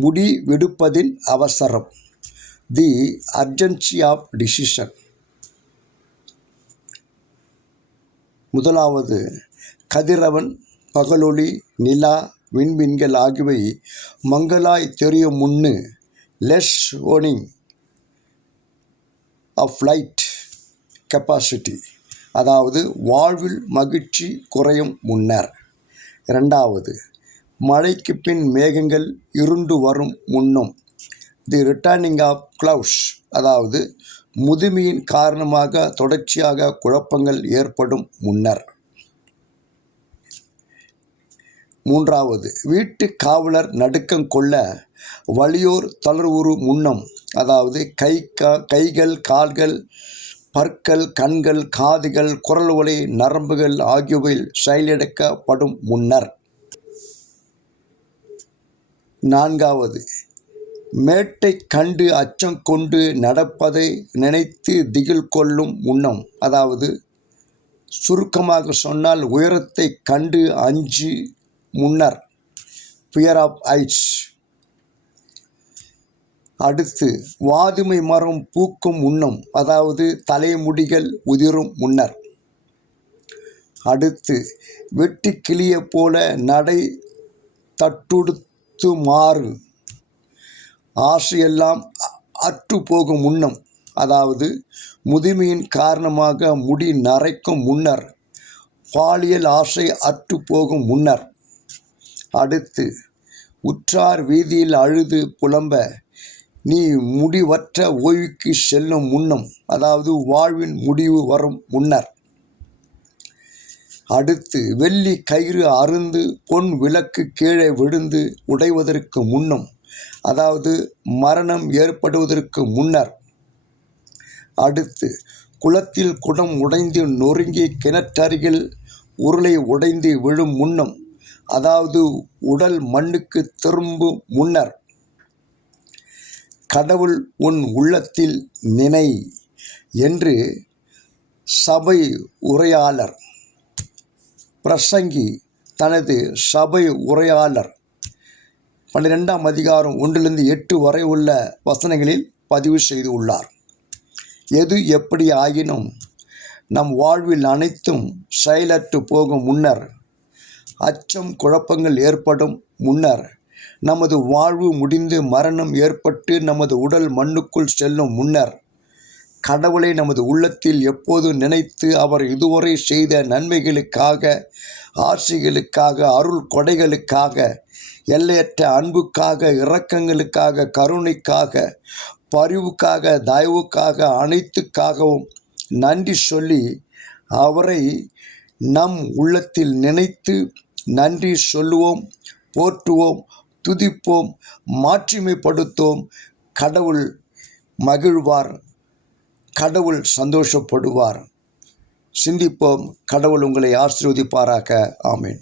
முடிவெடுப்பதின் அவசரம். The urgency of decision. முதலாவது, கதிரவன், பகலொளி, நிலா, விண்மீன்கள் ஆகியவை மங்களாய் தெரியும் முன்னு. Less owning of light capacity, அதாவது வாழ்வில் மகிழ்ச்சி குறையும் முன்னர். இரண்டாவது, மழைக்கு பின் மேகங்கள் இருண்டு வரும் முன்னும். தி ரிட்டர்னிங் ஆஃப் கிளவுட்ஸ், அதாவது முதுமையின் காரணமாக தொடர்ச்சியாக குழப்பங்கள் ஏற்படும் முன்னர். மூன்றாவது, வீட்டு காவலர் நடுக்கம் கொள்ள வலியோர் தளர்வுறு முன்னம், அதாவது கைகள், கால்கள், பற்கள், கண்கள், காதுகள், குரல் ஒலி, நரம்புகள் ஆகியவை செயலிழக்கப்படும் முன்னர். நான்காவது, மேட்டை கண்டு அச்சம் கொண்டு நடப்பதை நினைத்து திகில் கொள்ளும் முன்னம், அதாவது சுருக்கமாக சொன்னால் உயரத்தை கண்டு அஞ்சு முன்னர். Fear of heights. அடுத்து, வாதுமை மரம் பூக்கும் முன்னம், அதாவது தலைமுடிகள் உதிரும் முன்னர். அடுத்து, வெட்டி கிளிய போல நடை தட்டுடுத்துமாறு ஆசையெல்லாம் அற்று போகும் முன்னம், அதாவது முதுமையின் காரணமாக முடி நரைக்கும் முன்னர். பாலியல் ஆசை அற்று போகும் முன்னர். அடுத்து, உற்றார் வீதியில் அழுது புலம்ப நீ முடிவற்ற ஓய்வுக்கு செல்லும் முன்னம், அதாவது வாழ்வின் முடிவு வரும் முன்னர். அடுத்து, வெள்ளி கயிறு அருந்து பொன் விளக்கு கீழே விழுந்து உடைவதற்கு முன்னம், அதாவது மரணம் ஏற்படுவதற்கு முன்னர். அடுத்து, குளத்தில் குடம் உடைந்து நொறுங்கி கிணற்றருகில் உருளை உடைந்து விழும் முன்னம், அதாவது உடல் மண்ணுக்கு திரும்பும் முன்னர். கடவுள் உன் உள்ளத்தில் நினை என்று சபை உரையாளர் பிரசங்கி தனது சபை உரையாளர் 12ஆம் அதிகாரம் 1-8 வரை உள்ள வசனங்களில் பதிவு செய்து உள்ளார். எது எப்படி ஆகினும் நம் வாழ்வில் அனைத்தும் செயலற்று போகும் முன்னர், அச்சம் குழப்பங்கள் ஏற்படும் முன்னர், நமது வாழ்வு முடிந்து மரணம் ஏற்பட்டு நமது உடல் மண்ணுக்குள் செல்லும் முன்னர், கடவுளை நமது உள்ளத்தில் எப்போது நினைத்து அவர் இதுவரை செய்த நன்மைகளுக்காக, ஆசைகளுக்காக, அருள் கொடைகளுக்காக, எல்லையற்ற அன்புக்காக, இரக்கங்களுக்காக, கருணைக்காக, பரிவுக்காக, தயவுக்காக, அனைத்துக்காகவும் நன்றி சொல்லி அவரை நம் உள்ளத்தில் நினைத்து நன்றி சொல்லுவோம், போற்றுவோம், துதிப்போம், மாட்சிமைப்படுத்துவோம். கடவுள் மகிழ்வார், கடவுள் சந்தோஷப்படுவார். சிந்திப்போம். கடவுள் உங்களை ஆசீர்வதிப்பாராக. ஆமென்.